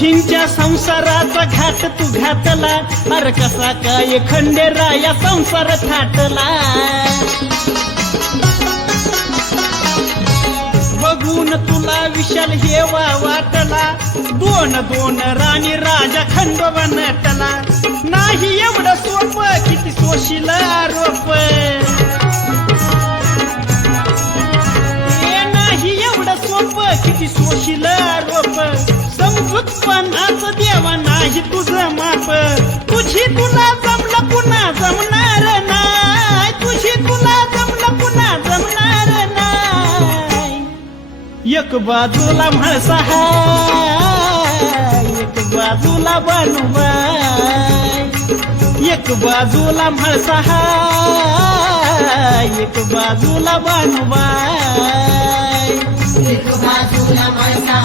दोषींच्या संसाराचा घाट तू घातला, अरे कसा काय खंडेराया संसार थाटला. बघून तुला विशाल हेवा वाटला, दोन दोन राणी राजा खंडोबा नटला. नाही एवढं सोपं किती सोशील आरोप, नाही एवढं सोपं किती सोशील आरोप. समजूतपणाच देवा नाही तुझं माप, तुझी तुला जमलं पुन्हा जमणार नाही, तुझी तुला जमलं पुन्हा जमणार नाही. एक बाजूला म्हाळसा हाय, एक बाजूला बानुबाई, एक बाजूला म्हाळसा हाय, एक बाजूला बानुबाई. एक बाजूला म्हाळसा